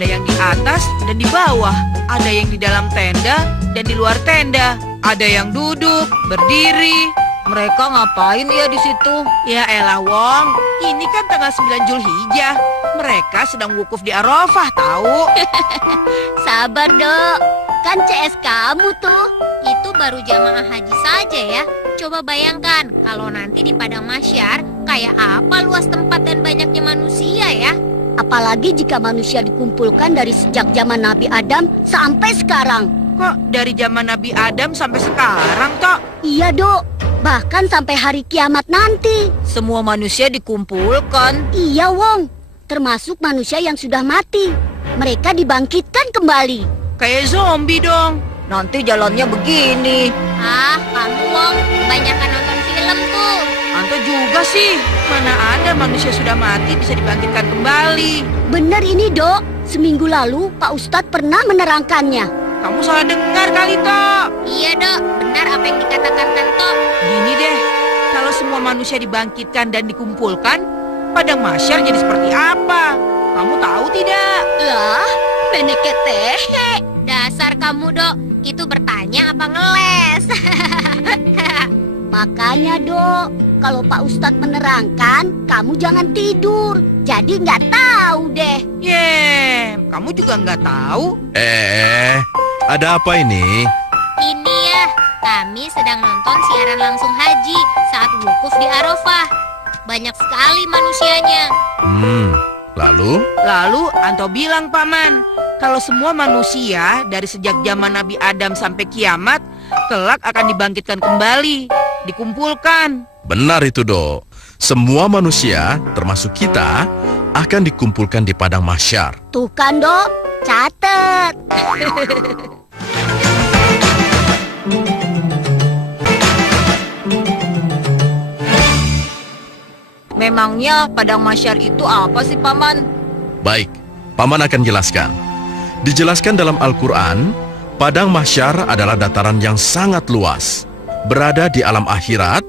Ada yang di atas dan di bawah. Ada yang di dalam tenda dan di luar tenda. Ada yang duduk, berdiri. Mereka ngapain ya di situ? Ya elah Wong, ini kan tanggal 9 Zulhijjah. Mereka sedang wukuf di Arafah tahu. Sabar, Dok. Kan CS kamu tuh. Itu baru jamaah haji saja ya. Coba bayangkan kalau nanti di Padang Mahsyar kayak apa luas tempat dan banyaknya manusia ya. Apalagi jika manusia dikumpulkan dari sejak zaman Nabi Adam sampai sekarang. Kok dari zaman Nabi Adam sampai sekarang, Tok? Iya, Dok. Bahkan sampai hari kiamat nanti. Semua manusia dikumpulkan. Iya, Wong. Termasuk manusia yang sudah mati. Mereka dibangkitkan kembali. Kayak zombie dong. Nanti jalannya begini. Ah, kamu Wong, kebanyakan nonton film tuh. Anto juga sih. Mana ada manusia sudah mati bisa dibangkitkan kembali. Benar ini, Dok. Seminggu lalu Pak Ustadz pernah menerangkannya. Kamu salah dengar kali, Tok. Iya, Dok. Benar apa yang dikatakan Tanto. Gini deh, kalau semua manusia dibangkitkan dan dikumpulkan, Padang Mahsyar jadi seperti apa? Kamu tahu tidak? Lah, meneketeh. Dasar kamu, Dok. Itu bertanya apa ngeles? Makanya, Dok, kalau Pak Ustadz menerangkan, kamu jangan tidur. Jadi nggak tahu deh. Kamu juga nggak tahu? Ada apa ini? Ini ya, kami sedang nonton siaran langsung haji saat wukuf di Arafah. Banyak sekali manusianya. Lalu? Lalu Anto bilang, Paman, kalau semua manusia dari sejak zaman Nabi Adam sampai kiamat, kelak akan dibangkitkan kembali, dikumpulkan. Benar itu, Dok. Semua manusia, termasuk kita, akan dikumpulkan di Padang Mahsyar. Tuh kan, Dok, catet. Memangnya Padang Mahsyar itu apa sih, Paman? Baik, Paman akan jelaskan. Dijelaskan dalam Al-Quran, Padang Mahsyar adalah dataran yang sangat luas, berada di alam akhirat,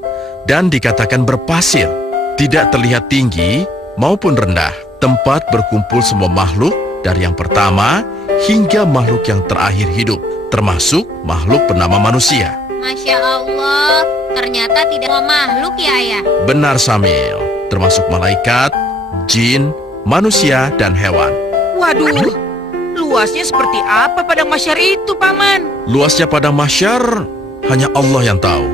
dan dikatakan berpasir, tidak terlihat tinggi maupun rendah, tempat berkumpul semua makhluk dari yang pertama hingga makhluk yang terakhir hidup, termasuk makhluk bernama manusia. Masya Allah, ternyata tidak semua makhluk ya, Ayah. Benar, Samil, termasuk malaikat, jin, manusia, dan hewan. Waduh, luasnya seperti apa Padang Mahsyar itu, Paman? Luasnya Padang Mahsyar hanya Allah yang tahu.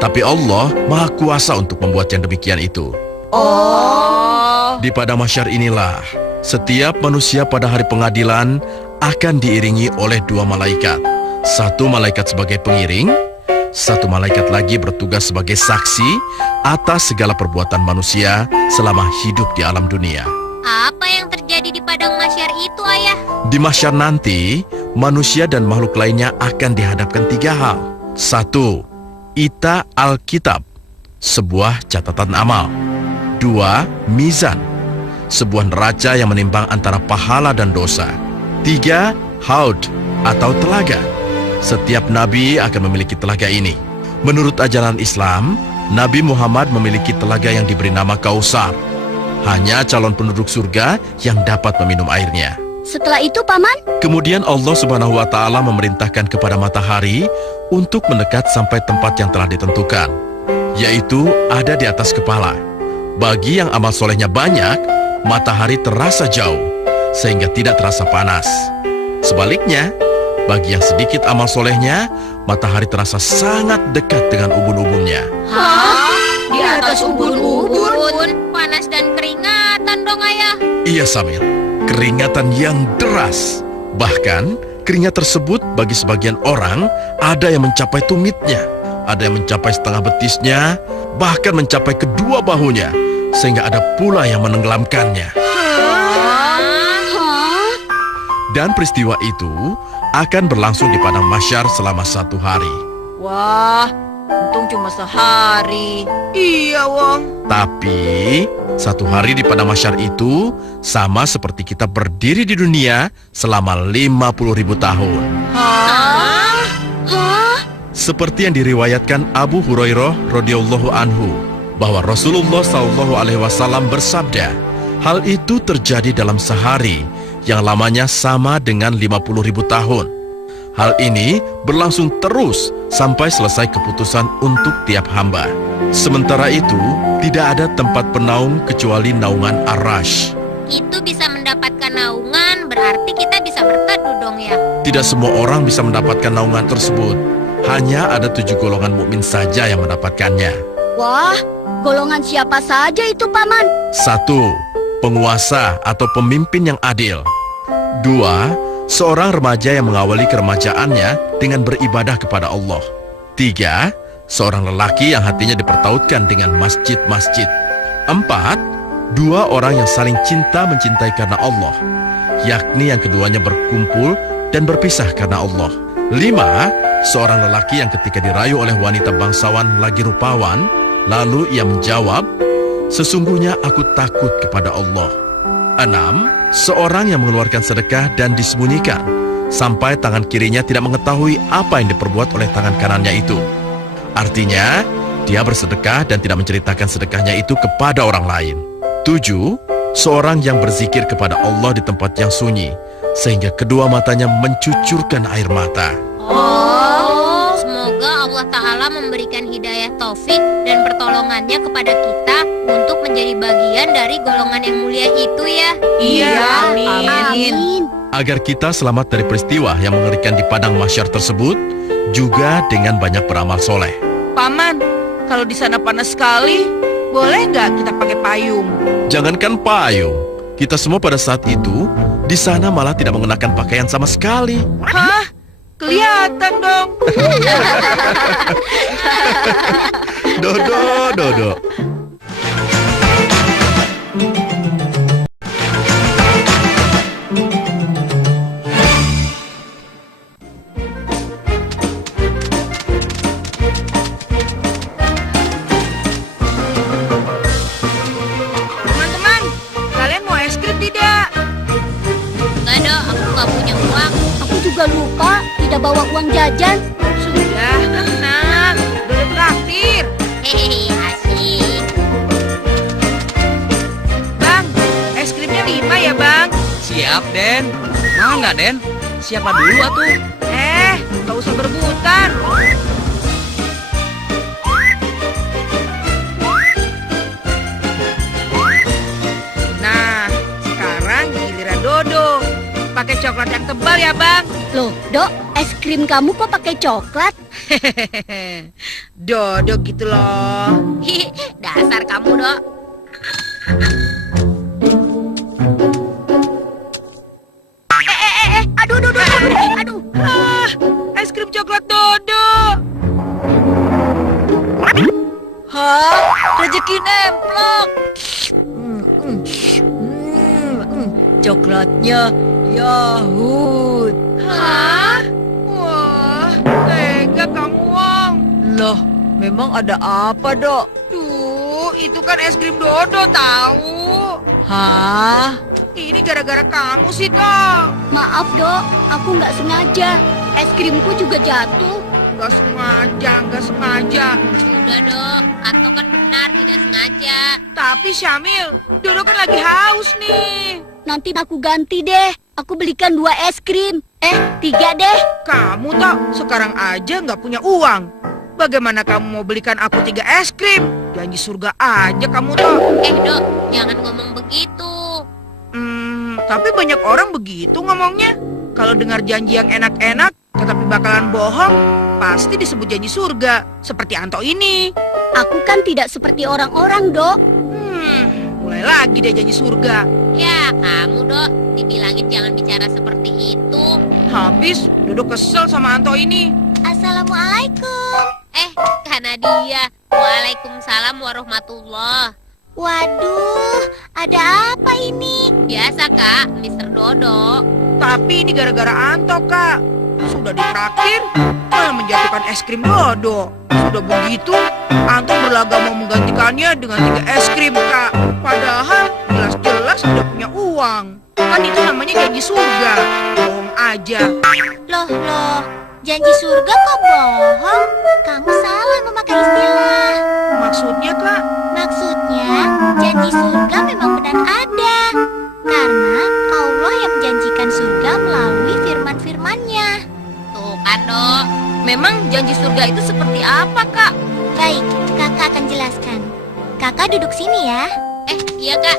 Tapi Allah Maha Kuasa untuk membuat yang demikian itu. Oh. Di Padang Mahsyar inilah setiap manusia pada hari pengadilan akan diiringi oleh dua malaikat. Satu malaikat sebagai pengiring, satu malaikat lagi bertugas sebagai saksi atas segala perbuatan manusia selama hidup di alam dunia. Apa yang terjadi di Padang Mahsyar itu, Ayah? Di Mahsyar nanti, manusia dan makhluk lainnya akan dihadapkan tiga hal. Satu, Ita Alkitab, sebuah catatan amal. Dua, Mizan, sebuah neraca yang menimbang antara pahala dan dosa. Tiga, Haud atau telaga. Setiap nabi akan memiliki telaga ini. Menurut ajaran Islam, Nabi Muhammad memiliki telaga yang diberi nama Kausar. Hanya calon penduduk surga yang dapat meminum airnya. Setelah itu, Paman? Kemudian Allah Subhanahu wa Ta'ala memerintahkan kepada matahari untuk mendekat sampai tempat yang telah ditentukan, yaitu ada di atas kepala. Bagi yang amal solehnya banyak, matahari terasa jauh, sehingga tidak terasa panas. Sebaliknya, bagi yang sedikit amal solehnya, matahari terasa sangat dekat dengan ubun-ubunnya. Hah? Di atas Ubun, panas dan keringatan dong, Ayah. Iya, Samil, keringatan yang deras. Bahkan, keringat tersebut bagi sebagian orang ada yang mencapai tumitnya, ada yang mencapai setengah betisnya, bahkan mencapai kedua bahunya, sehingga ada pula yang menenggelamkannya. Dan peristiwa itu akan berlangsung di Padang Mahsyar selama 1 hari. Wah, untung cuma sehari. Iya, Wong. Tapi 1 hari di Padang Mahsyar itu sama seperti kita berdiri di dunia selama 50.000 tahun. Hah? Seperti yang diriwayatkan Abu Hurairah radhiyallahu anhu, bahwa Rasulullah SAW bersabda, hal itu terjadi dalam sehari, yang lamanya sama dengan 50.000 tahun. Hal ini berlangsung terus sampai selesai keputusan untuk tiap hamba. Sementara itu, tidak ada tempat penaung kecuali naungan Ar-Rash. Itu bisa mendapatkan naungan, berarti kita bisa berteduh dong ya. Tidak semua orang bisa mendapatkan naungan tersebut. Hanya ada 7 golongan mukmin saja yang mendapatkannya. Wah, golongan siapa saja itu, Paman? 1. Penguasa atau pemimpin yang adil. 2. Seorang remaja yang mengawali keremajaannya dengan beribadah kepada Allah. 3. Seorang lelaki yang hatinya dipertautkan dengan masjid-masjid. 4. 2 orang yang saling cinta mencintai karena Allah, yakni yang keduanya berkumpul dan berpisah karena Allah. 5. Seorang lelaki yang ketika dirayu oleh wanita bangsawan lagi rupawan, lalu ia menjawab, "Sesungguhnya aku takut kepada Allah." 6. Seorang yang mengeluarkan sedekah dan disembunyikan, sampai tangan kirinya tidak mengetahui apa yang diperbuat oleh tangan kanannya itu. Artinya, dia bersedekah dan tidak menceritakan sedekahnya itu kepada orang lain. 7. Seorang yang berzikir kepada Allah di tempat yang sunyi, sehingga kedua matanya mencucurkan air mata. Semoga Allah Ta'ala memberikan hidayah taufik dan pertolongannya kepada kita untuk menjadi bagian dari golongan yang mulia itu ya. Iya, Amin. Agar kita selamat dari peristiwa yang mengerikan di padang mahsyar tersebut, juga dengan banyak beramal soleh. Paman, kalau di sana panas sekali, boleh nggak kita pakai payung? Jangankan payung, kita semua pada saat itu di sana malah tidak mengenakan pakaian sama sekali. Hah? Kelihatan dong. Dodo. Teman-teman, kalian mau es krim tidak? Enggak dong, aku nggak punya uang. Aku juga lupa tidak bawa uang jajan. Sudah, tenang. Udah traktir. Hehehe, asik. Bang, es krimnya 5 ya, Bang? Siap, Den. Mau nggak, Den? Siapa dulu atuh? Gak usah berebutan. Nah, sekarang giliran Dodo. Pakai coklat yang tebal ya, Bang. Loh, Dok, es krim kamu kok pakai coklat? Dodo gitu loh. Hi, dasar kamu, Dok. Aduh. Es krim coklat Dodo. Hah? Rezeki nemplok. Coklatnya Yahud. Hah? Wah, tega kamu, Wong. Loh, memang ada apa, Dok? Duh, itu kan es krim Dodo tahu. Hah? Ini gara-gara kamu sih, Dok. Maaf, Dok, aku nggak sengaja. Es krimku juga jatuh. Nggak sengaja. Udah, Dok. Atau kan benar tidak sengaja. Tapi Syamil, Dodo kan lagi haus nih. Nanti aku ganti deh. Aku belikan 2 es krim. 3 deh. Kamu, Tok, sekarang aja nggak punya uang. Bagaimana kamu mau belikan aku 3 es krim? Janji surga aja kamu, Tok. Dok, jangan ngomong begitu. Tapi banyak orang begitu ngomongnya. Kalau dengar janji yang enak-enak, tetapi bakalan bohong, pasti disebut janji surga. Seperti Anto ini. Aku kan tidak seperti orang-orang, Dok. Mulai lagi deh janji surga. Ya, kamu, Dok. Dibilangin jangan bicara seperti itu. Habis, Dodo kesel sama Anto ini. Assalamualaikum. Karena dia. Waalaikumsalam warahmatullah. Waduh, ada apa ini? Biasa, Kak. Mr. Dodo. Tapi ini gara-gara Anto, Kak. Sudah ditraktir, malah menjatuhkan es krim Dodo. Sudah begitu, Anto berlagak mau menggantikannya dengan 3 es krim, Kak. Padahal jelas-jelas udah punya uang. Kan itu namanya janji surga. Bohong aja. Loh, janji surga kok bohong? Kamu salah memakai istilah. Maksudnya, Kak? Maksudnya, janji surga memang benar ada. Karena Allah yang menjanjikan Memang janji surga itu seperti apa, Kak? Baik, kakak akan jelaskan. Kakak duduk sini ya. Iya, Kak.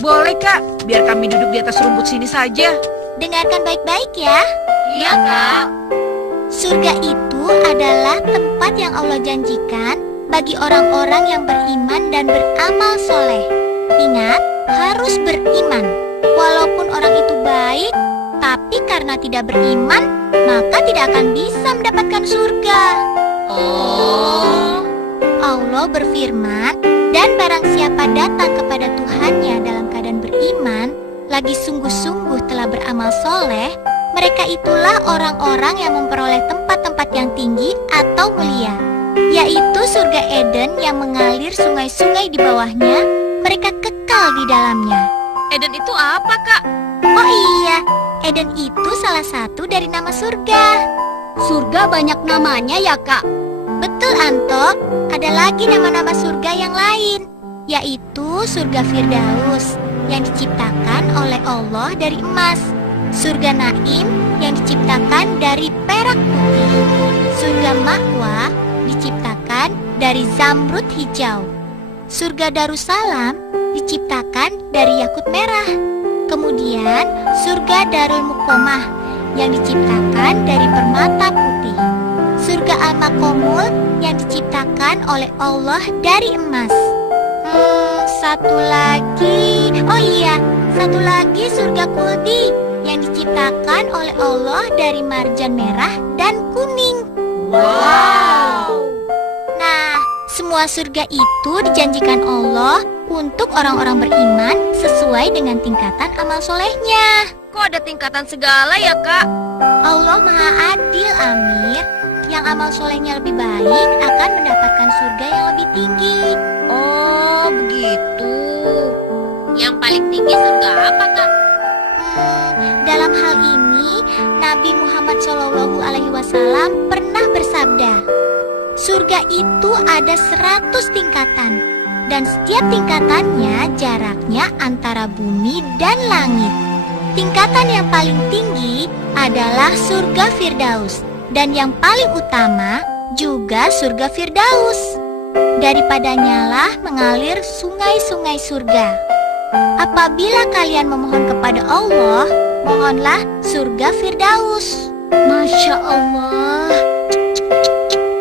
Boleh Kak, biar kami duduk di atas rumput sini saja. Dengarkan baik-baik ya. Iya, Kak. Surga itu adalah tempat yang Allah janjikan bagi orang-orang yang beriman dan beramal soleh. Ingat, harus beriman. Walaupun orang itu baik, tapi karena tidak beriman, maka tidak akan bisa mendapatkan surga. Oh. Allah berfirman, dan barang siapa datang kepada Tuhannya dalam keadaan beriman, lagi sungguh-sungguh telah beramal soleh, mereka itulah orang-orang yang memperoleh tempat-tempat yang tinggi atau mulia, yaitu surga Eden yang mengalir sungai-sungai di bawahnya, mereka kekal di dalamnya. Eden itu apa, Kak? Oh iya, Eden itu salah satu dari nama surga. Surga banyak namanya ya, Kak? Betul, Anto. Ada lagi nama-nama surga yang lain, yaitu surga Firdaus yang diciptakan oleh Allah dari emas, surga Naim yang diciptakan dari perak putih, surga Ma'wa diciptakan dari zamrud hijau, surga Darussalam diciptakan dari yakut merah, kemudian surga Darul Muqomah yang diciptakan dari permata putih, surga Al-Maqamul yang diciptakan oleh Allah dari emas. Satu lagi surga Khuldi yang diciptakan oleh Allah dari marjan merah dan kuning. Wow. Nah, semua surga itu dijanjikan Allah untuk orang-orang beriman sesuai dengan tingkatan amal solehnya. Kok ada tingkatan segala ya, Kak? Allah Maha Adil, Amir. Yang amal solehnya lebih baik akan mendapatkan surga yang lebih tinggi. Oh, begitu. Yang paling tinggi surga apa, Kak? Dalam hal ini, Nabi Muhammad SAW pernah bersabda, surga itu ada 100 tingkatan, dan setiap tingkatannya jaraknya antara bumi dan langit. Tingkatan yang paling tinggi adalah surga Firdaus, dan yang paling utama juga surga Firdaus. Daripadanya lah mengalir sungai-sungai surga. Apabila kalian memohon kepada Allah, mohonlah surga Firdaus. Masya Allah.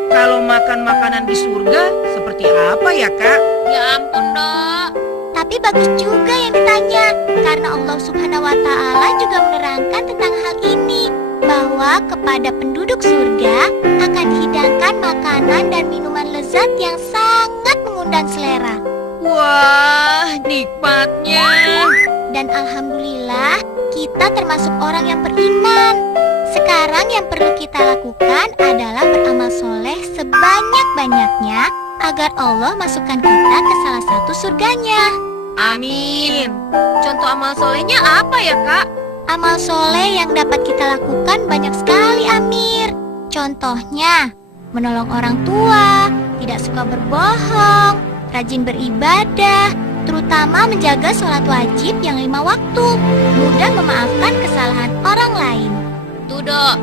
Kalau makan makanan di surga, seperti apa ya Kak? Ya ampun, Dok. Tapi bagus juga yang ditanya, karena Allah Subhanahu wa Ta'ala juga menerangkan tentang hal ini, bahwa kepada penduduk surga akan dihidangkan makanan dan minuman lezat yang sangat mengundang selera. Wah, nikmatnya. Dan alhamdulillah, kita termasuk orang yang beriman. Sekarang yang perlu kita lakukan adalah beramal soleh sebanyak-banyaknya agar Allah masukkan kita ke salah satu surganya. Amin. Contoh amal solehnya apa ya, Kak? Amal soleh yang dapat kita lakukan banyak sekali, Amir. Contohnya, menolong orang tua, tidak suka berbohong, rajin beribadah, terutama menjaga sholat wajib yang 5 waktu, mudah memaafkan kesalahan orang lain. Tuh, Dok.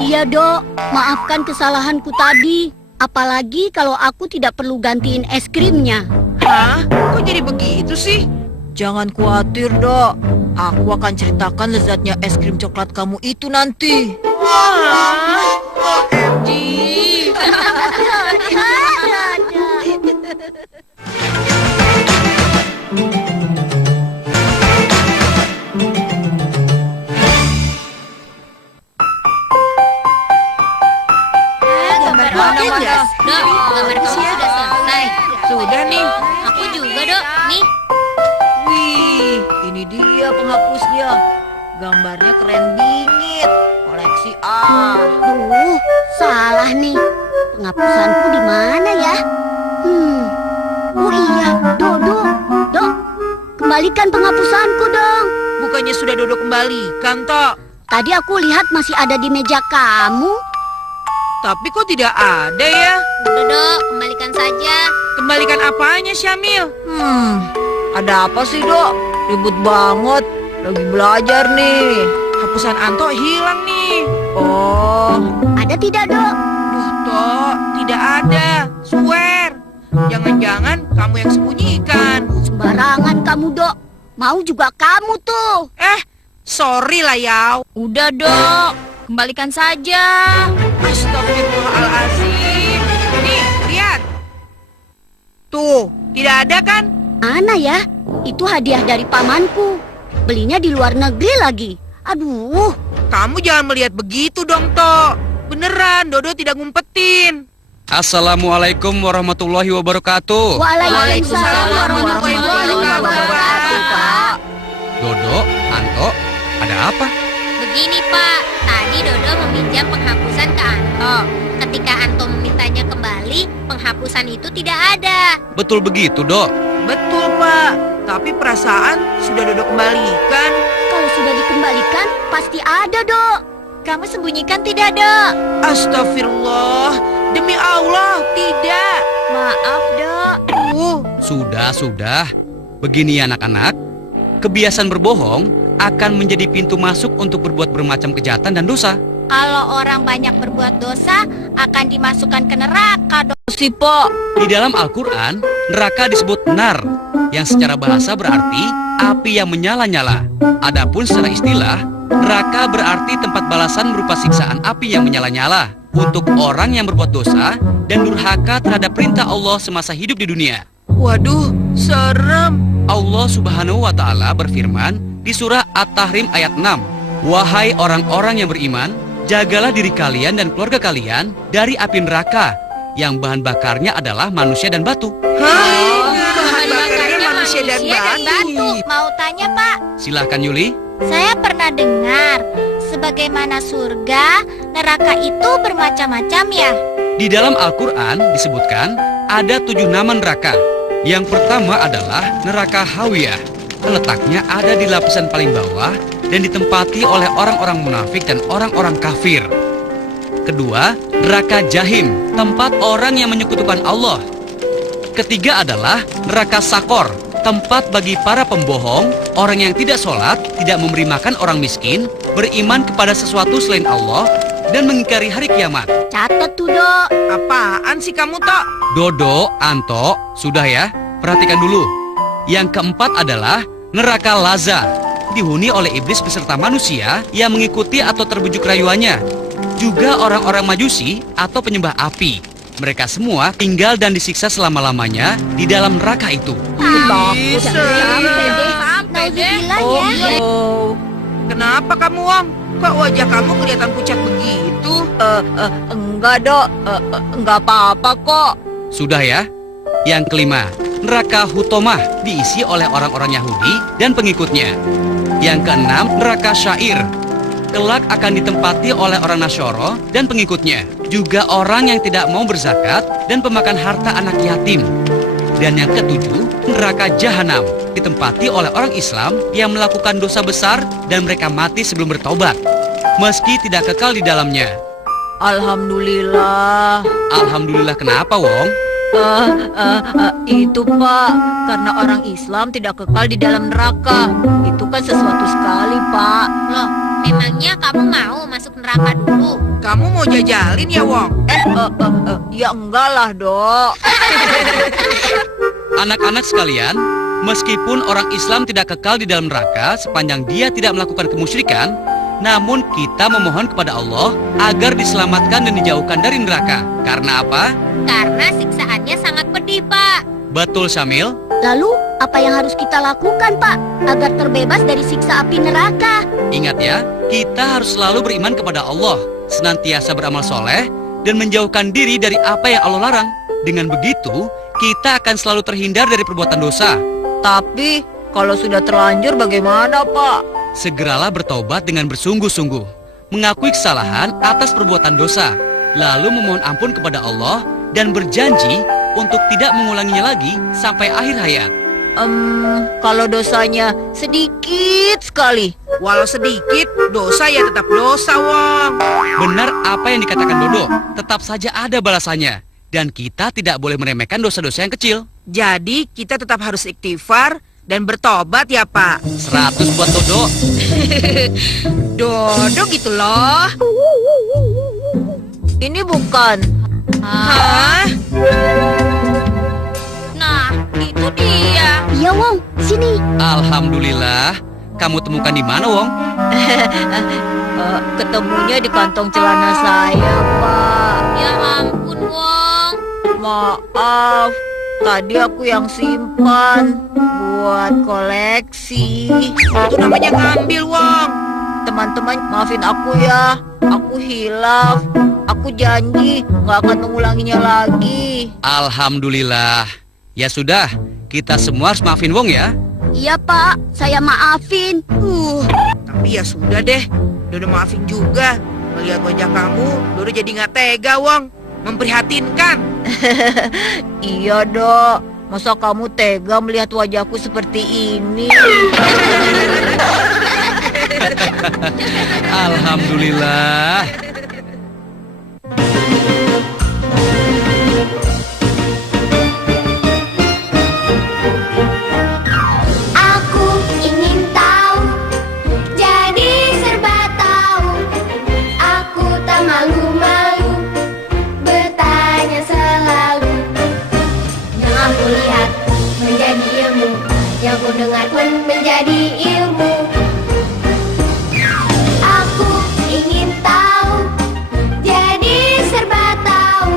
Iya, Dok. Maafkan kesalahanku tadi. Apalagi kalau aku tidak perlu gantiin es krimnya. Hah? Kok jadi begitu sih? Jangan khawatir, Dok. Aku akan ceritakan lezatnya es krim coklat kamu itu nanti. Wah, OMG. Gambar mana? Dok, gambar kamu sudah selesai. Sudah nih. Aku juga, Dok. Nih. Wih, ini dia penghapusnya. Gambarnya keren bingit. Koleksi A. Duh, salah nih. Penghapusanku di mana ya? Oh iya, Dodo. Dok, kembalikan penghapusanku dong. Bukannya sudah Dodo kembalikan, Tok? Tadi aku lihat masih ada di meja kamu. Tapi kok tidak ada ya? Udah, Dok, kembalikan saja. Kembalikan apanya, Syamil? Ada apa sih, Dok? Ribut banget. Lagi belajar nih. Hapusan Anto hilang nih. Oh, Ada tidak, Dok? Dok, tidak ada. Swear. Jangan-jangan kamu yang sembunyikan. Sembarangan kamu, Dok. Mau juga kamu tuh. Sorry lah, Yaw. Udah, Dok. Kembalikan saja. Astagfirullahaladzim. Nih, lihat. Tuh, tidak ada kan? Mana ya? Itu hadiah dari pamanku. Belinya di luar negeri lagi. Aduh, Kamu jangan melihat begitu dong, Tok. Beneran, Dodo tidak ngumpetin. Assalamualaikum warahmatullahi wabarakatuh. Waalaikumsalam warahmatullahi wabarakatuh, Pak. Dodo, Anto, ada apa? Begini, Pak. Tadi Dodo meminjam penghapusan ke Anto. Ketika Anto memintanya kembali, penghapusan itu tidak ada. Betul begitu, Dok. Betul, Pak. Tapi perasaan sudah Dodo kembalikan. Kalau sudah dikembalikan, pasti ada, Dok. Kamu sembunyikan tidak, Dok? Astagfirullah. Demi Allah, tidak. Maaf, Dok. Sudah. Begini anak-anak, kebiasaan berbohong akan menjadi pintu masuk untuk berbuat bermacam kejahatan dan dosa. Kalau orang banyak berbuat dosa, akan dimasukkan ke neraka, Dok. Si Pak. Di dalam Al-Quran, neraka disebut nar, yang secara bahasa berarti api yang menyala-nyala. Adapun secara istilah, neraka berarti tempat balasan berupa siksaan api yang menyala-nyala untuk orang yang berbuat dosa dan durhaka terhadap perintah Allah semasa hidup di dunia. Waduh, serem. Allah Subhanahu wa Ta'ala berfirman di surah At-Tahrim ayat 6, "Wahai orang-orang yang beriman, jagalah diri kalian dan keluarga kalian dari api neraka yang bahan bakarnya adalah manusia dan batu." Bahan bakarnya manusia dan batu. Mau tanya, Pak? Silahkan Yuli. Saya pernah dengar, sebagaimana surga, neraka itu bermacam-macam ya. Di dalam Al-Quran disebutkan ada 7 nama neraka. Yang pertama adalah neraka Hawiyah. Letaknya ada di lapisan paling bawah dan ditempati oleh orang-orang munafik dan orang-orang kafir. Kedua, neraka Jahim, tempat orang yang menyekutukan Allah. Ketiga adalah neraka Sakor, tempat bagi para pembohong, orang yang tidak sholat, tidak memberi makan orang miskin, beriman kepada sesuatu selain Allah, dan mengingkari hari kiamat. Catat tuh, Dok. Apaan sih kamu, Tok? Dodo, Anto, sudah ya, perhatikan dulu. Yang keempat adalah neraka Laza, dihuni oleh iblis beserta manusia yang mengikuti atau terbujuk rayuannya. Juga orang-orang Majusi atau penyembah api. Mereka semua tinggal dan disiksa selama-lamanya di dalam neraka itu. Ih, serem. Nauzubillah Oh, ya. no. Kenapa kamu, Wong? Kok wajah kamu kelihatan pucat begitu? Enggak, Dok. Enggak apa-apa kok. Sudah ya. Yang kelima, neraka Hutomah diisi oleh orang-orang Yahudi dan pengikutnya. Yang keenam, neraka Syair. Kelak akan ditempati oleh orang Nasyoro dan pengikutnya. Juga orang yang tidak mau berzakat dan pemakan harta anak yatim. Dan yang ketujuh, neraka Jahanam. Ditempati oleh orang Islam yang melakukan dosa besar dan mereka mati sebelum bertobat, meski tidak kekal di dalamnya. Alhamdulillah. Alhamdulillah, kenapa, Wong? Itu Pak, karena orang Islam tidak kekal di dalam neraka. Itu kan sesuatu sekali, Pak. Loh, memangnya kamu mau masuk neraka dulu? Kamu mau jajalin ya, Wong? Ya enggak lah, Dok. Anak-anak sekalian, meskipun orang Islam tidak kekal di dalam neraka sepanjang dia tidak melakukan kemusyrikan, namun kita memohon kepada Allah agar diselamatkan dan dijauhkan dari neraka. Karena apa? Karena siksaannya sangat pedih, Pak. Betul, Syamil. Lalu, apa yang harus kita lakukan, Pak, agar terbebas dari siksa api neraka? Ingat ya, kita harus selalu beriman kepada Allah, senantiasa beramal soleh, dan menjauhkan diri dari apa yang Allah larang. Dengan begitu, kita akan selalu terhindar dari perbuatan dosa. Tapi kalau sudah terlanjur bagaimana, Pak? Segeralah bertobat dengan bersungguh-sungguh, mengakui kesalahan atas perbuatan dosa, lalu memohon ampun kepada Allah dan berjanji untuk tidak mengulanginya lagi sampai akhir hayat. Kalau dosanya sedikit sekali. Walau sedikit, dosa ya tetap dosa, Wong. Benar apa yang dikatakan Dodo, tetap saja ada balasannya. Dan kita tidak boleh meremehkan dosa-dosa yang kecil. Jadi kita tetap harus ikhtifar dan bertobat ya, Pak. 100 buat Dodo. Dodo gitu loh. Ini bukan Hah? Nah, itu dia. Iya, Wong. Sini. Alhamdulillah. Kamu temukan di mana, Wong? Ketemunya di kantong celana saya, Pak. Ya ampun, Wong. Maaf, tadi aku yang simpan buat koleksi. Itu namanya ngambil, Wong. Teman-teman, maafin aku ya. Aku hilaf. Aku janji nggak akan mengulanginya lagi. Alhamdulillah. Ya sudah, kita semua harus maafin Wong ya. Iya, Pak. Saya maafin. Tapi ya sudah deh. Dodo maafin juga. Melihat wajah kamu, Dodo jadi nggak tega, Wong. Memprihatinkan. Iya, Dok. Masa kamu tega melihat wajahku seperti ini? Alhamdulillah. Aku ingin tahu, jadi serba tahu. Aku tak malu-malu, bertanya selalu. Yang aku lihat menjadi ilmu, yang ku dengar pun menjadi ilmu. Aku ingin tahu, jadi serba tahu.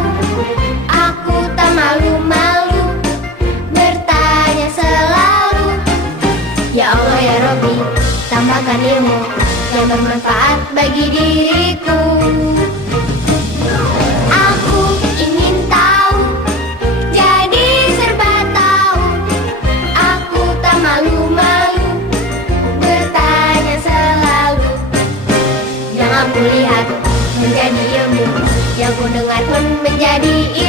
Aku tak malu-malu, bertanya selalu. Ya Allah ya Robbi, tambahkan ilmu yang bermanfaat bagi diriku. Aku ingin tahu, jadi serba tahu. Aku tak malu-malu, bertanya selalu. Yang aku lihat menjadi ilmu, yang ku dengar pun menjadi ilmu.